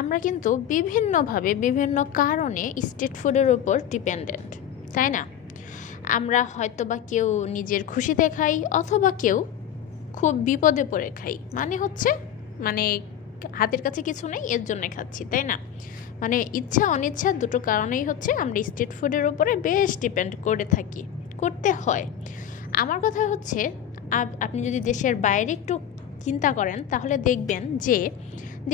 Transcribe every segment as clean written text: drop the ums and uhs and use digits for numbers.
আমরা কিন্তু বিভিন্নভাবে বিভিন্ন কারণে স্ট্রিট ফুডের উপর ডিপেন্ডেন্ট, তাই না? আমরা হয়তো বা কেউ নিজের খুশিতে খাই, অথবা কেউ খুব বিপদে পড়ে খাই, মানে হাতের কাছে কিছু নেই এর জন্য খাচ্ছি, তাই না? মানে ইচ্ছা অনিচ্ছা দুটো কারণেই আমরা স্ট্রিট ফুডের উপরে বেশ ডিপেন্ড করে থাকি, করতে হয়। আমার কথা হচ্ছে, আপনি যদি দেশের বাইরে একটু চিন্তা করেন তাহলে দেখবেন যে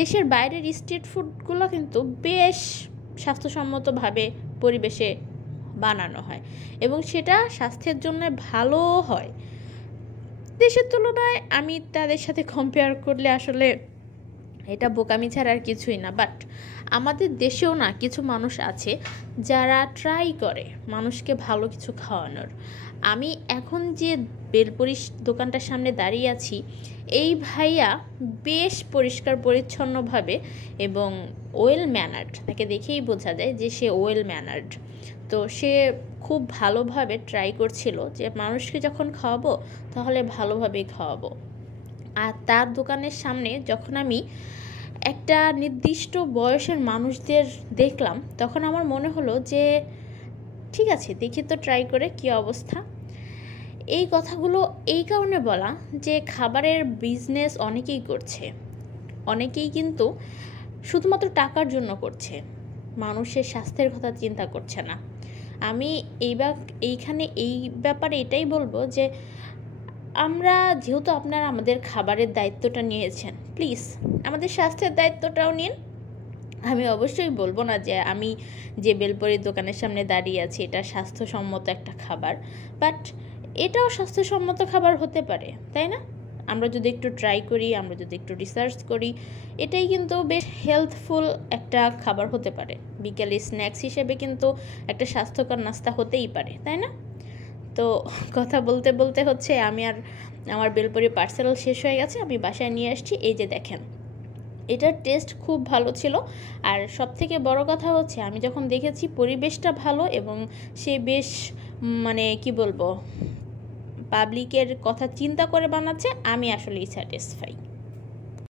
দেশের বাইরের স্ট্রিট ফুডগুলো কিন্তু বেশ স্বাস্থ্যসম্মতভাবে পরিবেশে বানানো হয় এবং সেটা স্বাস্থ্যের জন্য ভালো হয়। দেশের তুলনায় আমি তাদের সাথে কম্পেয়ার করলে আসলে এটা বোকামি ছাড়া আর কিছুই না। বাট আমাদের দেশেও না কিছু মানুষ আছে যারা ট্রাই করে মানুষকে ভালো কিছু খাওয়ানোর। আমি এখন যে বেলপুরি দোকানটার সামনে দাঁড়িয়ে আছি, এই ভাইয়া বেশ পরিষ্কার পরিচ্ছন্নভাবে এবং ওয়েল ম্যানার্ড, তাকে দেখেই বোঝা যায় যে সে ওয়েল ম্যানার্ড। তো সে খুব ভালোভাবে ট্রাই করছিল যে মানুষকে যখন খাওয়াবো তাহলে ভালোভাবেই খাওয়াবো। আর তার দোকানের সামনে যখন আমি একটা নির্দিষ্ট বয়সের মানুষদের দেখলাম, তখন আমার মনে হলো যে ঠিক আছে, দেখি তো ট্রাই করে কী অবস্থা। এই কথাগুলো এই কারণে বলা যে খাবারের বিজনেস অনেকেই করছে, অনেকেই কিন্তু শুধুমাত্র টাকার জন্য করছে, মানুষের স্বাস্থ্যের কথা চিন্তা করছে না। আমি এইখানে এই ব্যাপারে এটাই বলবো যে আমরা যেহেতু আপনারা আমাদের খাবারের দায়িত্বটা নিয়েছেন, প্লিজ আমাদের স্বাস্থ্যের দায়িত্বটাও নিন। আমি অবশ্যই বলবো না যে আমি যে বেলপুরির দোকানের সামনে দাঁড়িয়ে আছি এটা স্বাস্থ্যসম্মত একটা খাবার, বাট এটাও স্বাস্থ্যসম্মত খাবার হতে পারে, তাই না? আমরা যদি একটু ট্রাই করি, আমরা যদি একটু রিসার্চ করি, এটাই কিন্তু বেশ হেলথফুল একটা খাবার হতে পারে। বিকেলে স্ন্যাক্স হিসেবে কিন্তু একটা স্বাস্থ্যকর নাস্তা হতেই পারে, তাই না? তো কথা বলতে বলতে আমার বেলপুরি পার্সেল শেষ হয়ে গেছে, আমি বাসায় নিয়ে আসছি। এই যে দেখেন, এটার টেস্ট খুব ভালো ছিল। আর সবথেকে বড় কথা হচ্ছে, আমি যখন দেখেছি পরিবেশটা ভালো এবং সে বেশ কি বলবো, পাবলিকের কথা চিন্তা করে বানাচ্ছে, আমি আসলেই স্যাটিসফাই।